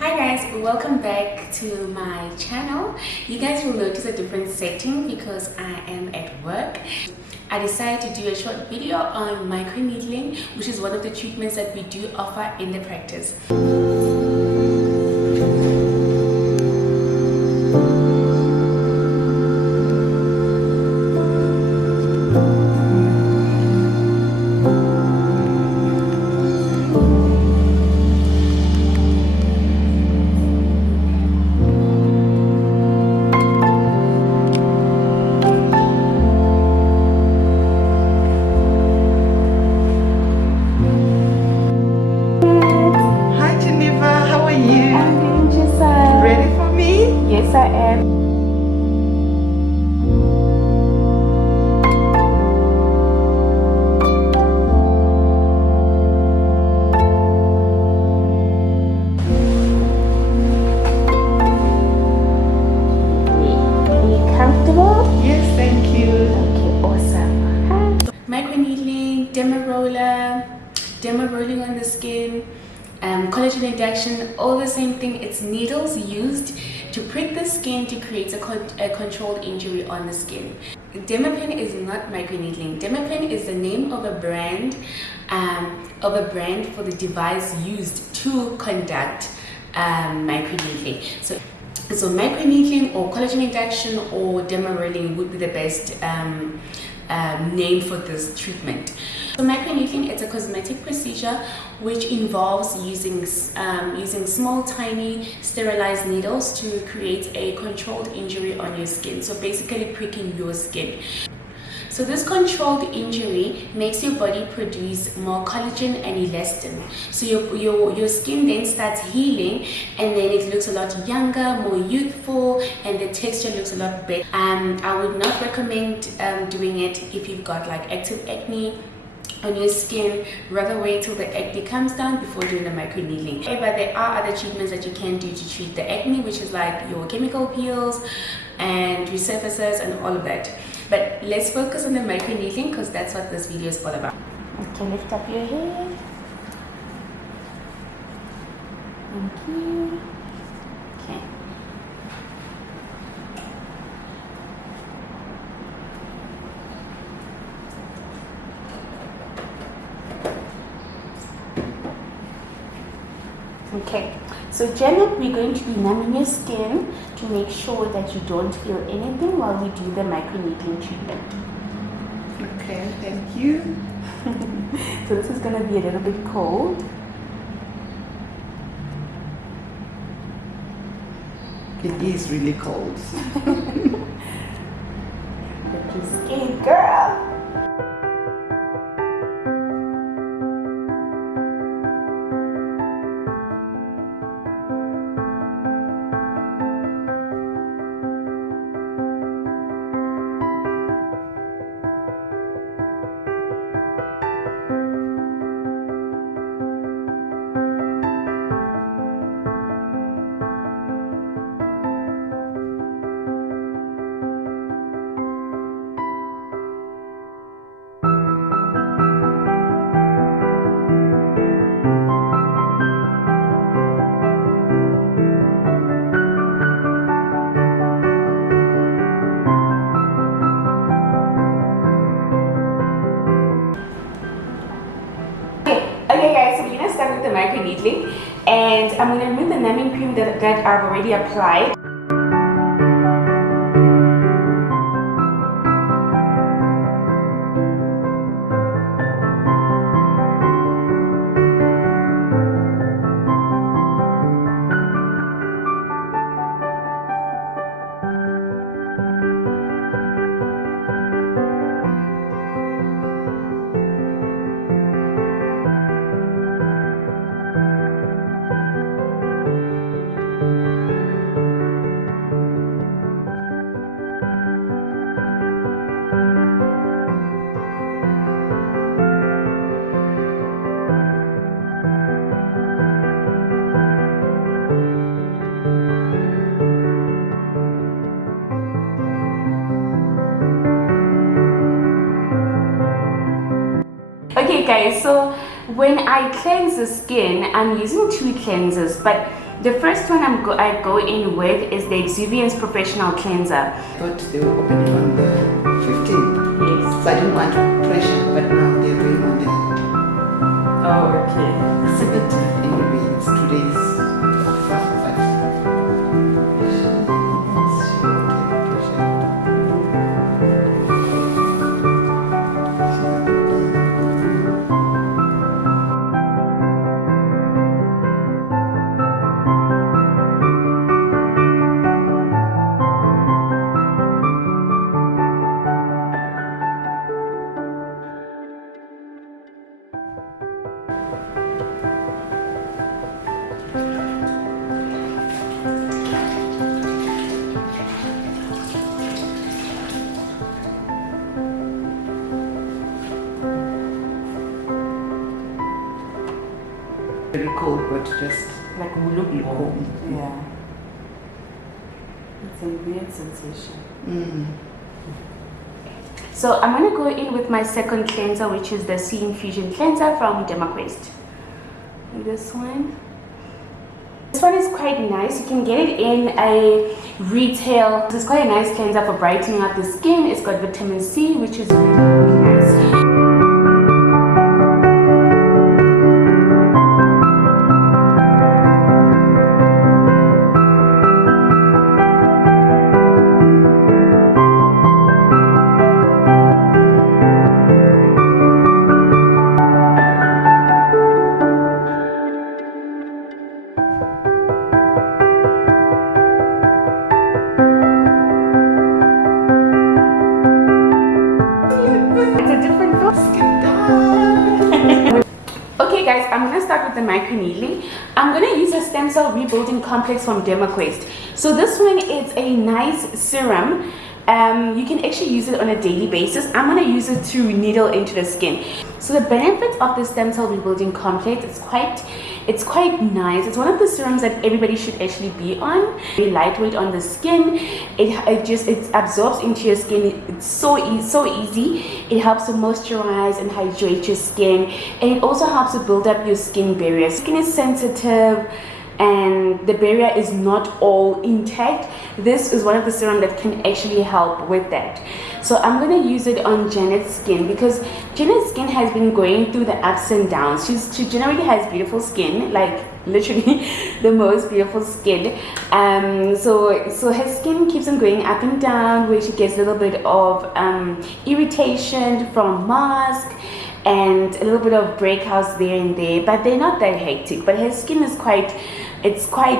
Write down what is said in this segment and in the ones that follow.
Hi guys, welcome back to my channel. You guys will notice a different setting because I am at work. I decided to do a short video on microneedling, which is one of the treatments that we do offer in the practice. Yes, I am. Are you comfortable? Yes, thank you. Okay, awesome. Microneedling, demo rolling on the skin, collagen induction, all the same thing. It's needles used to prick the skin to create a controlled injury on the skin. Dermapen is not microneedling. Dermapen is the name of a brand for the device used to conduct microneedling. So microneedling or collagen induction or demo rolling would be the best name for this treatment. So microneedling, it's a cosmetic procedure which involves using small, tiny, sterilized needles to create a controlled injury on your skin. So basically pricking your skin. So this controlled injury makes your body produce more collagen and elastin. So your skin then starts healing, and then it looks a lot younger, more youthful, and the texture looks a lot better. I would not recommend doing it if you've got like active acne on your skin. Rather wait till the acne comes down before doing the microneedling. But there are other treatments that you can do to treat the acne, which is like your chemical peels and resurfacers and all of that. But let's focus on the microneedling because that's what this video is all about. Okay, lift up your head. Thank you. Okay. Okay, so generally we're going to be numbing your skin to make sure that you don't feel anything while we do the microneedling treatment. Okay, thank you. So this is going to be a little bit cold. It is really cold. Look, you scared, girl. Okay guys, so we're going to start with the microneedling, and I'm going to remove the numbing cream that I've already applied. Okay guys, so when I cleanse the skin, I'm using two cleansers, but The first one I go in with is the Exuviance Professional Cleanser. I thought they were opening on the 15th. Yes. So I didn't want pressure, but now they're going on the Oh, okay. 17th. Anyway, it's 2 days. But very cold, but just Like look cold. Yeah. It's a weird sensation. Mm. So I'm gonna go in with my second cleanser, which is the Sea Infusion Cleanser from Dermaquest. This one. This one is quite nice. You can get it in a retail. It's quite a nice cleanser for brightening up the skin. It's got vitamin C, which is really, really nice. Okay guys, I'm gonna start with the microneedling. I'm gonna use a stem cell rebuilding complex from Dermaquest. So this one is a nice serum. You can actually use it on a daily basis. I'm gonna use it to needle into the skin. So the benefits of the stem cell rebuilding complex, it's quite nice. It's one of the serums that everybody should actually be on. Very lightweight on the skin. It absorbs into your skin. It's so easy. It helps to moisturize and hydrate your skin, and it also helps to build up your skin barrier. Skin is sensitive and the barrier is not all intact. This is one of the serum that can actually help with that. So I'm going to use it on Janet's skin because Janet's skin has been going through the ups and downs. She generally has beautiful skin, like literally the most beautiful skin. So her skin keeps on going up and down, where she gets a little bit of irritation from mask and a little bit of breakouts there and there, but they're not that hectic. But her skin is quite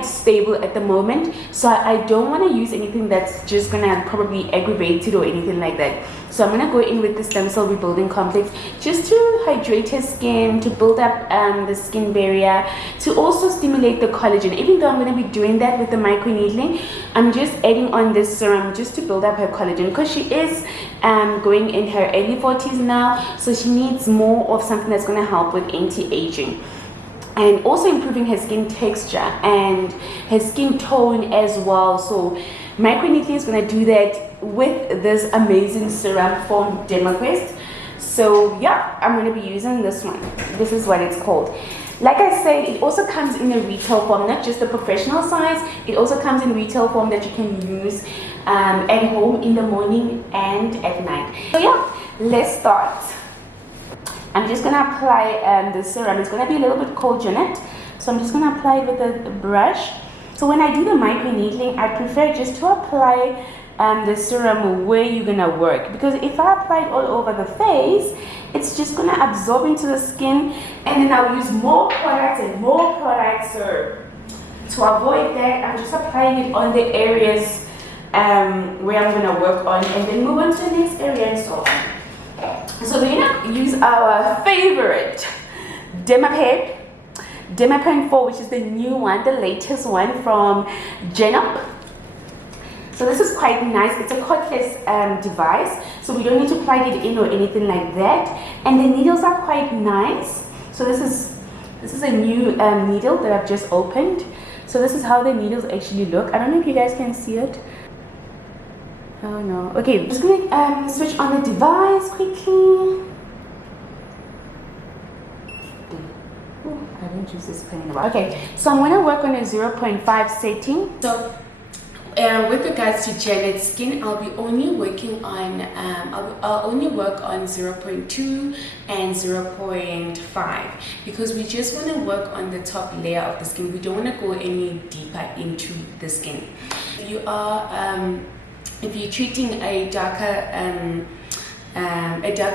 stable at the moment, so I don't want to use anything that's just gonna probably aggravate it or anything like that. So I'm gonna go in with the stem cell rebuilding complex just to hydrate her skin, to build up the skin barrier, to also stimulate the collagen. Even though I'm going to be doing that with the microneedling, I'm just adding on this serum just to build up her collagen, because she is going in her early 40s now, so she needs more of something that's going to help with anti-aging. And also improving her skin texture and her skin tone as well. So microneedling is going to do that with this amazing serum from Dermaquest. So yeah, I'm going to be using this one. This is what it's called. Like I said, it also comes in a retail form, not just the professional size. It also comes in retail form that you can use at home in the morning and at night. So yeah, let's start. I'm just going to apply the serum. It's going to be a little bit cold, Janet. So I'm just going to apply it with a brush. So when I do the microneedling, I prefer just to apply the serum where you're going to work. Because if I apply it all over the face, it's just going to absorb into the skin. And then I'll use more products and more products. So to avoid that, I'm just applying it on the areas where I'm going to work on. And then move on to the next area and so on. So we're going to use our favorite Dermapen 4, which is the new one, the latest one from Jeneva. So this is quite nice. It's a cordless device, so we don't need to plug it in or anything like that. And the needles are quite nice. So this is a new needle that I've just opened. So this is how the needles actually look. I don't know if you guys can see it. Oh no. Okay, I'm just going to switch on the device quickly. Ooh, I didn't choose this pen about. Okay, so I'm going to work on a 0.5 setting. So with regards to Janet's skin, I'll be only working on I'll only work on 0.2 and 0.5 because we just want to work on the top layer of the skin. We don't want to go any deeper into the skin. If you're treating a darker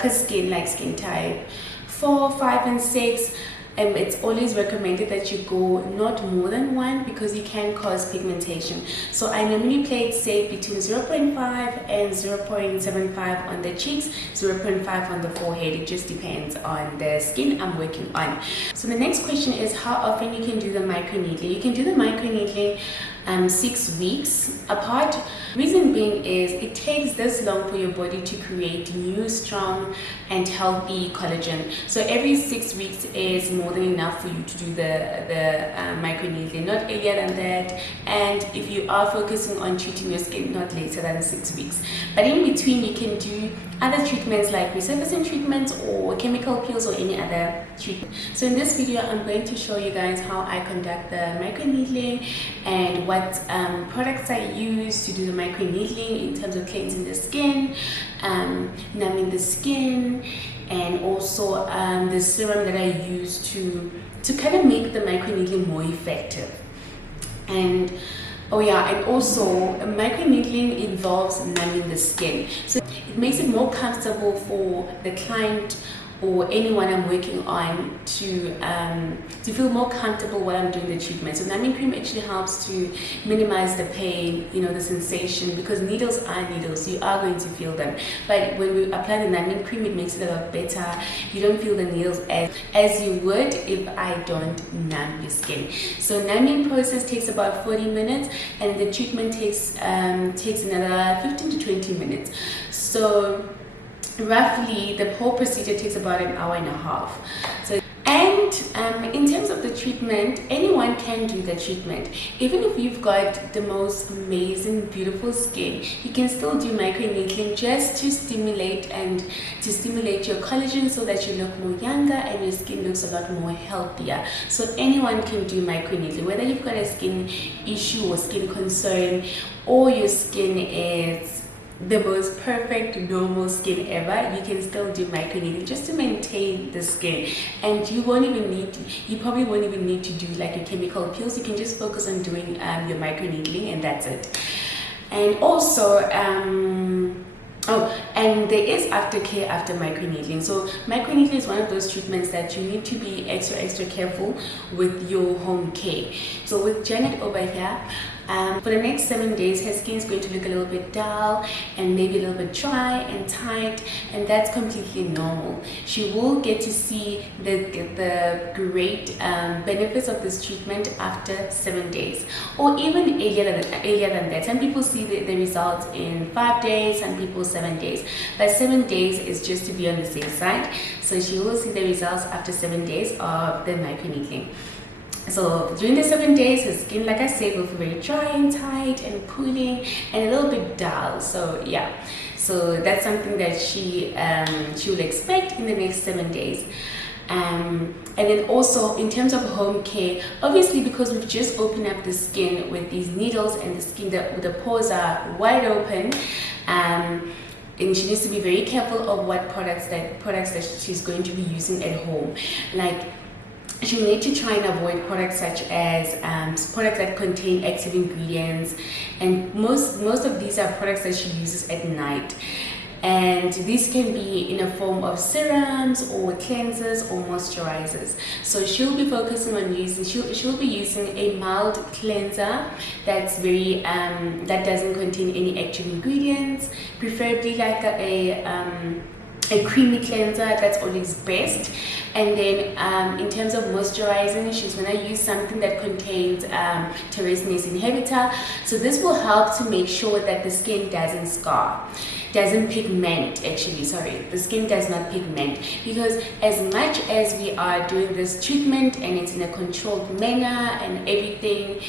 skin, like skin type 4, 5, and 6, it's always recommended that you go not more than 1 because you can cause pigmentation. So I normally play it safe between 0.5 and 0.75 on the cheeks, 0.5 on the forehead. It just depends on the skin I'm working on. So the next question is how often you can do the microneedling. You can do the microneedling 6 weeks apart. Reason being is it takes this long for your body to create new, strong, and healthy collagen. So every 6 weeks is more than enough for you to do the microneedling, not earlier than that. And if you are focusing on treating your skin, not later than 6 weeks. But in between, you can do other treatments like resurfacing treatments or chemical peels or any other treatment. So in this video, I'm going to show you guys how I conduct the microneedling and what products I use to do the microneedling in terms of cleansing the skin, numbing the skin, and also the serum that I use to kind of make the microneedling more effective. And also microneedling involves numbing the skin, so it makes it more comfortable for the client or anyone I'm working on to feel more comfortable while I'm doing the treatment. So numbing cream actually helps to minimize the pain, the sensation, because needles are needles. You are going to feel them. But when we apply the numbing cream, it makes it a lot better. You don't feel the needles as you would if I don't numb your skin. So numbing process takes about 40 minutes and the treatment takes another 15 to 20 minutes. So roughly the whole procedure takes about an hour and a half. In terms of the treatment, anyone can do the treatment. Even if you've got the most amazing, beautiful skin, you can still do microneedling just to stimulate your collagen so that you look more younger and your skin looks a lot more healthier. So anyone can do microneedling, whether you've got a skin issue or skin concern, or your skin is the most perfect normal skin ever, you can still do microneedling just to maintain the skin. And you probably won't even need to do like your chemical peels. You can just focus on doing your microneedling and that's it. And also and there is aftercare after microneedling. So microneedling is one of those treatments that you need to be extra careful with your home care. So with Janet over here, for the next 7 days, her skin is going to look a little bit dull and maybe a little bit dry and tight, and that's completely normal. She will get to see the great benefits of this treatment after 7 days, or even earlier than that. Some people see the results in 5 days, some people 7 days, but 7 days is just to be on the safe side. So she will see the results after 7 days of the microneedling. So during the 7 days, her skin, like I said, will feel very dry and tight and pooling and a little bit dull. So yeah, so that's something that she will expect in the next 7 days. And then also in terms of home care, obviously because we've just opened up the skin with these needles and the skin, the pores are wide open, and she needs to be very careful of what products that she's going to be using at home. Like, she will need to try and avoid products such as products that contain active ingredients, and most of these are products that she uses at night. And these can be in a form of serums or cleansers or moisturizers. So she'll be focusing on she'll be using a mild cleanser that's very that doesn't contain any active ingredients, preferably like a creamy cleanser. That's always best. And then in terms of moisturizing, she's going to use something that contains tyrosine inhibitor. So this will help to make sure that the skin doesn't scar, doesn't pigment. The skin does not pigment, because as much as we are doing this treatment and it's in a controlled manner and everything,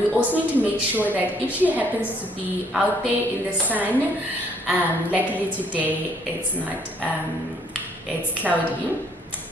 we also need to make sure that if she happens to be out there in the sun, luckily today it's not, it's cloudy,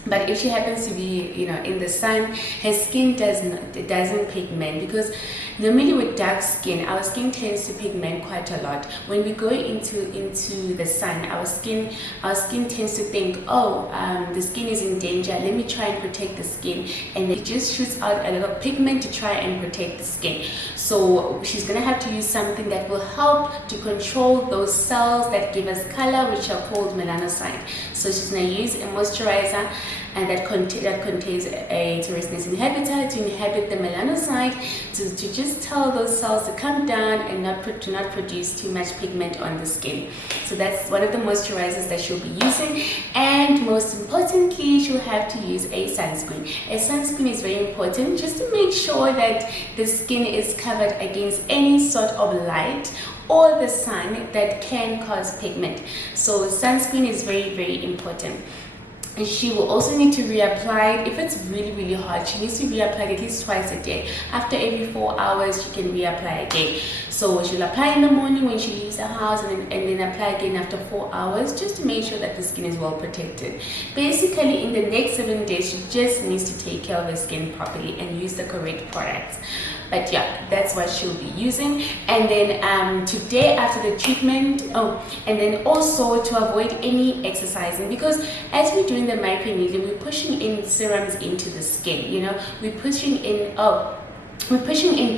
But if she happens to be, in the sun, her skin doesn't pigment, because normally with dark skin, our skin tends to pigment quite a lot. When we go into the sun, our skin tends to think, oh, the skin is in danger. Let me try and protect the skin, and it just shoots out a lot of pigment to try and protect the skin. So she's gonna have to use something that will help to control those cells that give us color, which are called melanocytes. So she's gonna use a moisturizer and that contains a tyrosine inhibitor to inhibit the melanocyte, to just tell those cells to come down and not produce too much pigment on the skin. So that's one of the moisturizers that she'll be using. And most importantly, she'll have to use a sunscreen. A sunscreen is very important just to make sure that the skin is covered against any sort of light or the sun that can cause pigment. So sunscreen is very, very important. And she will also need to reapply. If it's really, really hot, she needs to reapply at least twice a day. After every 4 hours, she can reapply again. So she'll apply in the morning when she leaves the house, and then apply again after 4 hours, just to make sure that the skin is well protected. Basically, in the next 7 days, she just needs to take care of her skin properly and use the correct products. But yeah, that's what she'll be using. And then today after the treatment, and then also to avoid any exercising, because as we're doing the microneedling, we're pushing in serums into the skin. We're pushing in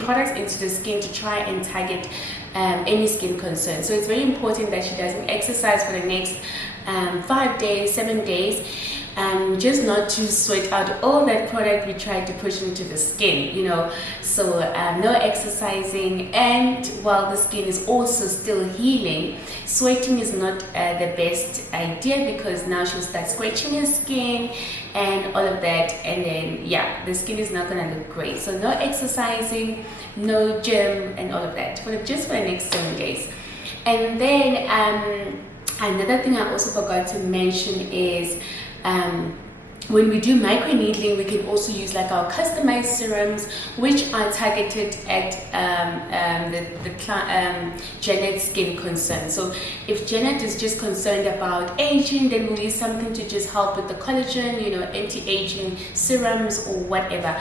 products into the skin to try and target any skin concern. So it's very important that she doesn't exercise for the next 5 days, 7 days. Just not to sweat out all that product we tried to push into the skin, so no exercising. And while the skin is also still healing, sweating is not the best idea, because now she'll start scratching her skin and all of that, and then the skin is not gonna look great. So no exercising, no gym, and all of that just for the next 7 days. And then another thing I also forgot to mention is when we do microneedling, we can also use like our customized serums, which are targeted at Janet's skin concern. So if Janet is just concerned about aging, then we'll use something to just help with the collagen, anti-aging serums or whatever.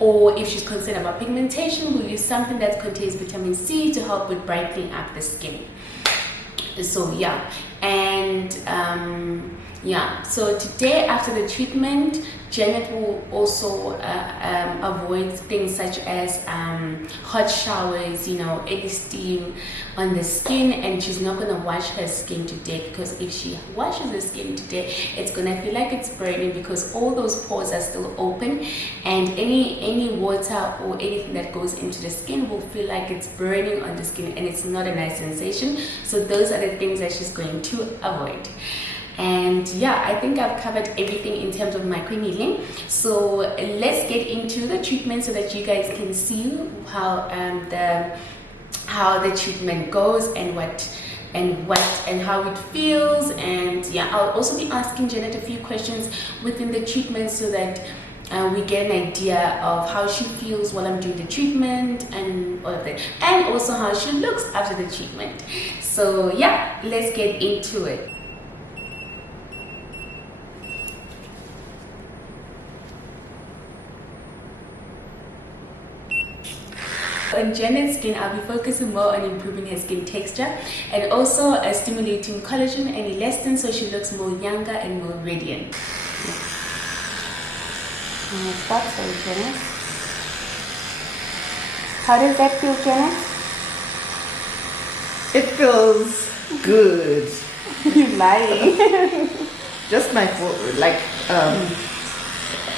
Or if she's concerned about pigmentation, we'll use something that contains vitamin C to help with brightening up the skin. So so today after the treatment, Janet will also avoid things such as hot showers, any steam on the skin, and she's not going to wash her skin today, because if she washes her skin today, it's going to feel like it's burning, because all those pores are still open, and any water or anything that goes into the skin will feel like it's burning on the skin, and it's not a nice sensation. So those are the things that she's going to avoid. And I think I've covered everything in terms of microneedling. So let's get into the treatment so that you guys can see how the treatment goes and how it feels. And I'll also be asking Janet a few questions within the treatment so that we get an idea of how she feels while I'm doing the treatment and all of that, and also how she looks after the treatment. So let's get into it. On Janet's skin, I'll be focusing more on improving her skin texture and also stimulating collagen and elastin, so she looks more younger and more radiant. That's very Janet. How does that feel, Janet? It feels good. You're lying. Just my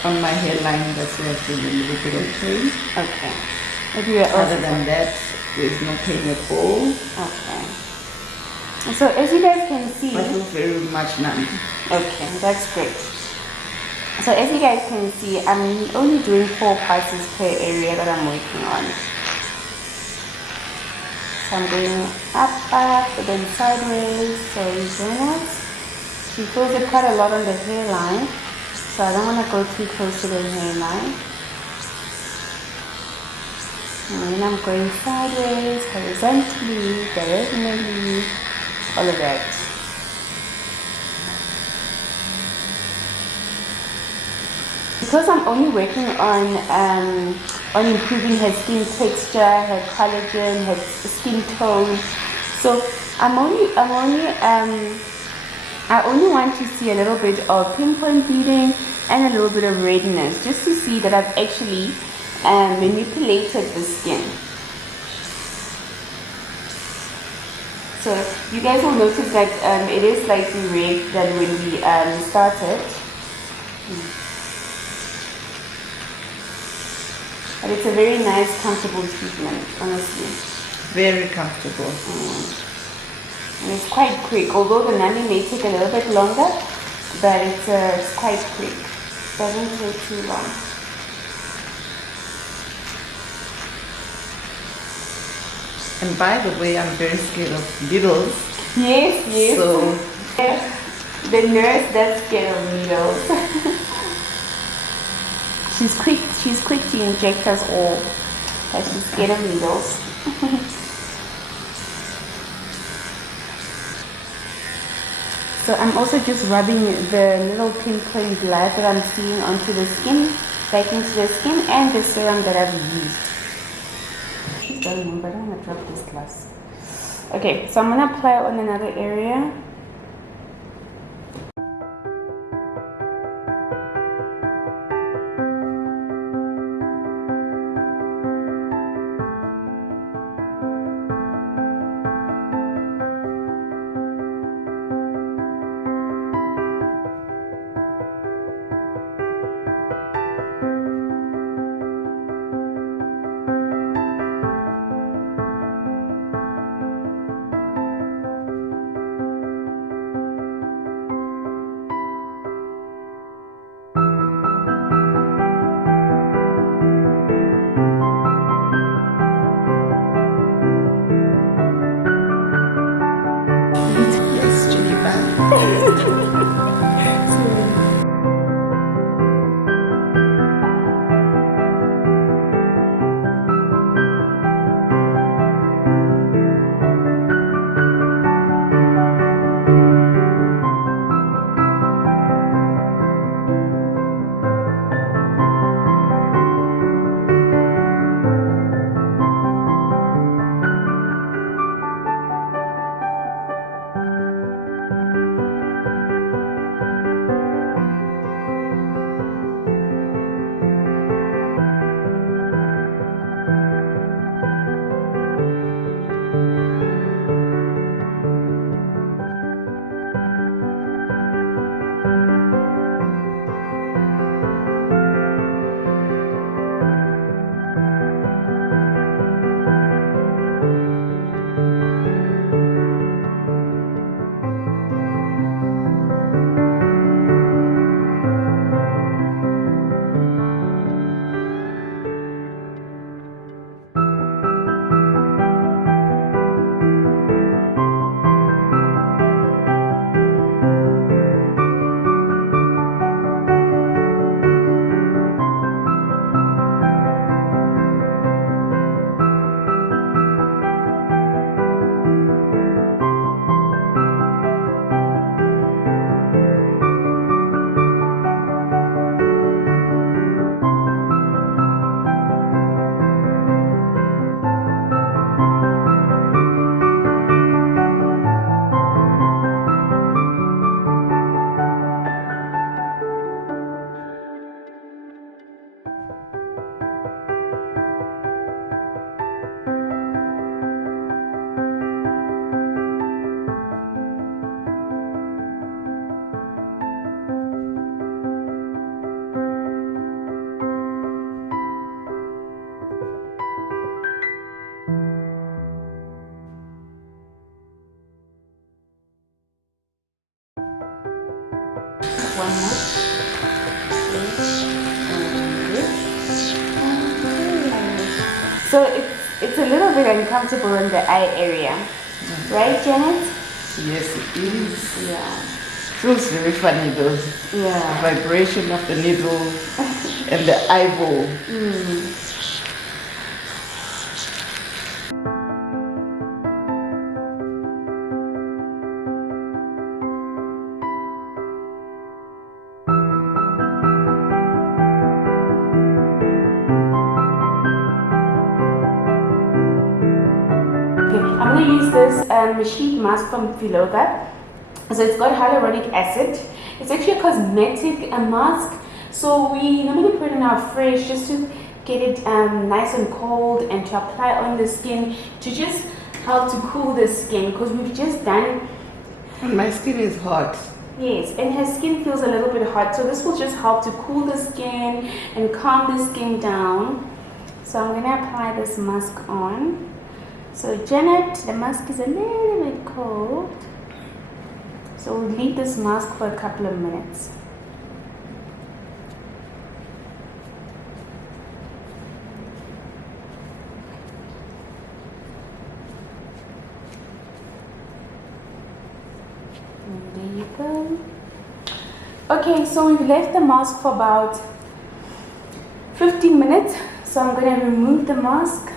on my hairline, that's where I feel a little bit of pain. Okay. Other than that, there's no pain at all. Okay. So as you guys can see, I feel very much numb. Okay, that's great. So as you guys can see, I'm only doing 4 passes per area that I'm working on. So I'm going up, then sideways. So you see that? She feels it quite a lot on the hairline, so I don't want to go too close to the hairline. And then I'm going sideways, horizontally, diagonally, all of that. because I'm only working on improving her skin texture, her collagen, her skin tone. So I only want to see a little bit of pinpoint bleeding and a little bit of redness, just to see that I've actually manipulated the skin. So you guys will notice that it is slightly red than when we started. But it's a very nice, comfortable treatment, honestly. Very comfortable. And it's quite quick, although the numbing may take a little bit longer, but it's quite quick. Doesn't take too long. And by the way, I'm very scared of needles. Yes. So the nurse does scare of needles. She's quick to inject us all, but she's scared of needles. So I'm also just rubbing the little pinpoint blood that I'm seeing onto the skin, back into the skin, and the serum that I've used. Please don't move, I don't want to drop this glass. Okay, so I'm going to apply on another area. yes, Jeneva. One more. So it's a little bit uncomfortable in the eye area, right, Janet? Yes, it is. Yeah. Feels very funny though. Yeah. The vibration of the needle and the eyeball. Okay, I'm going to use this sheet mask from Filoga. So it's got hyaluronic acid. It's actually a cosmetic mask. So we normally put it in our fridge just to get it nice and cold and to apply on the skin to just help to cool the skin, because we've just done. And my skin is hot. Yes, and her skin feels a little bit hot, so this will just help to cool the skin and calm the skin down. So I'm going to apply this mask on. So Janet, the mask is a little bit cold, so we'll leave this mask for a couple of minutes. And there you go. Okay, so we've left the mask for about 15 minutes. So I'm going to remove the mask.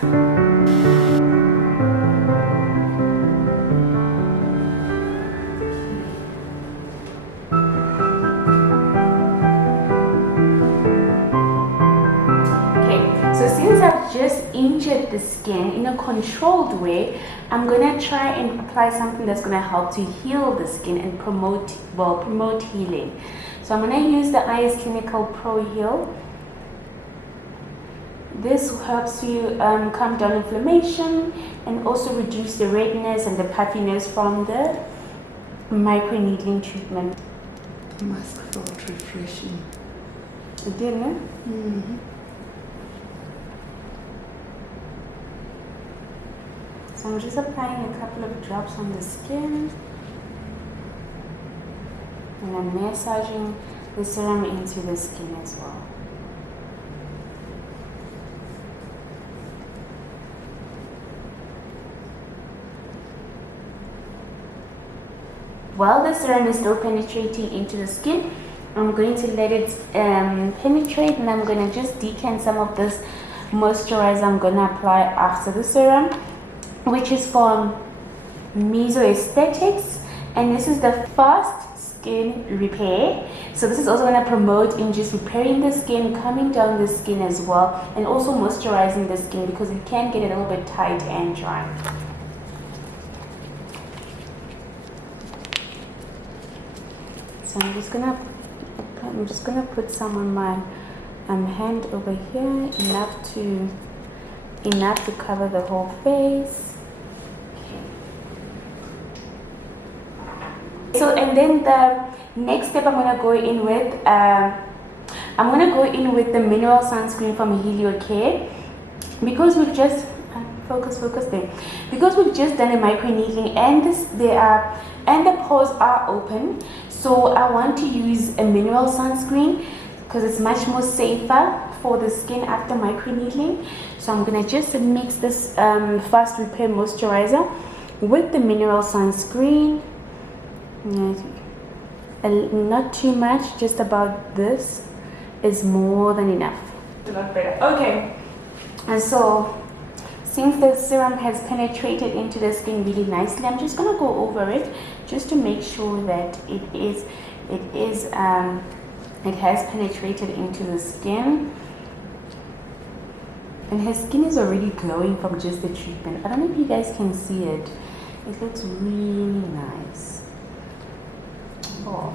Okay, so since I've just injured the skin in a controlled way, I'm going to try and apply something that's going to help to heal the skin and promote healing. So I'm going to use the IS Clinical Pro Heal. This helps you calm down inflammation and also reduce the redness and the puffiness from the microneedling treatment. The mask felt refreshing. It did, no? Mm-hmm. So I'm just applying a couple of drops on the skin. And I'm massaging the serum into the skin as well. While the serum is still penetrating into the skin, I'm going to let it penetrate, and I'm going to just decant some of this moisturizer I'm going to apply after the serum, which is from Meso Aesthetics, and this is the Fast Skin Repair. So this is also going to promote in just repairing the skin, calming down the skin as well, and also moisturizing the skin because it can get a little bit tight and dry. So I'm just gonna put some on my hand over here, enough to cover the whole face. Okay. So and then the next step I'm gonna go in with the mineral sunscreen from Helio Care, because we've just focus there. Because we've just done a microneedling and the pores are open. So I want to use a mineral sunscreen because it's much more safer for the skin after microneedling. So I'm going to just mix this Fast Repair Moisturizer with the mineral sunscreen. Not too much, just about this is more than enough. A lot better. Okay, and so since the serum has penetrated into the skin really nicely, I'm just going to go over it just to make sure that it has penetrated into the skin. And her skin is already glowing from just the treatment. I don't know if you guys can see it. It looks really nice. Oh,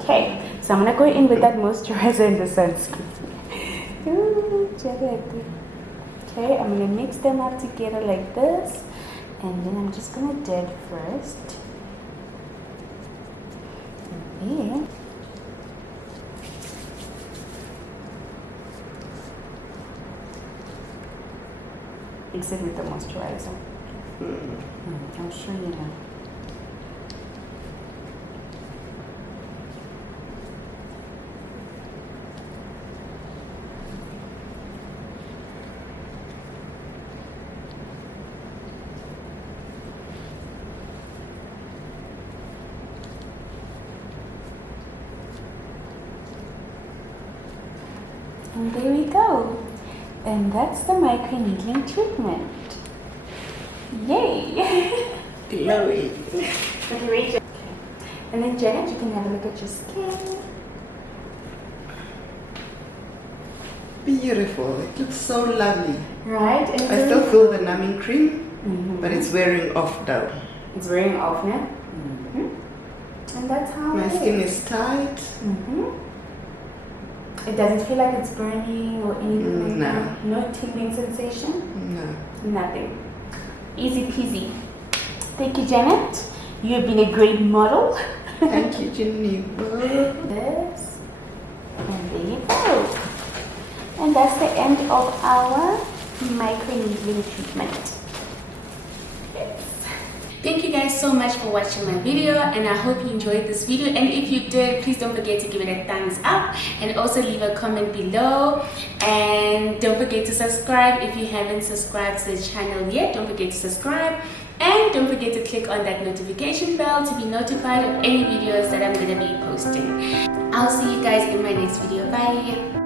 okay. So I'm going to go in with that moisturizer and the sunscreen. Okay, I'm going to mix them up together like this, and then I'm just going to dab first. And then mix it with the moisturizer. I'll show you now. And there we go. And that's the microneedling treatment. Yay! Glowy. Okay. And then Janet, you can have a look at your skin. Beautiful. It looks so lovely. Right? And I still feel the numbing cream. but it's wearing off now. It's wearing off now. And that's how My it skin is. is tight. It doesn't feel like it's burning or anything. No. Like that. No tingling sensation. No. Nothing. Easy peasy. Thank you, Janet. You have been a great model. Thank you, Jeneva. This. And there you go. And that's the end of our microneedling treatment. Yes. Thank you guys so much for watching my video, and I hope you enjoyed this video. And if you did, please don't forget to give it a thumbs up and also leave a comment below. And don't forget to subscribe if you haven't subscribed to the channel yet. Don't forget to subscribe, and don't forget to click on that notification bell to be notified of any videos that I'm going to be posting. I'll see you guys in my next video. Bye.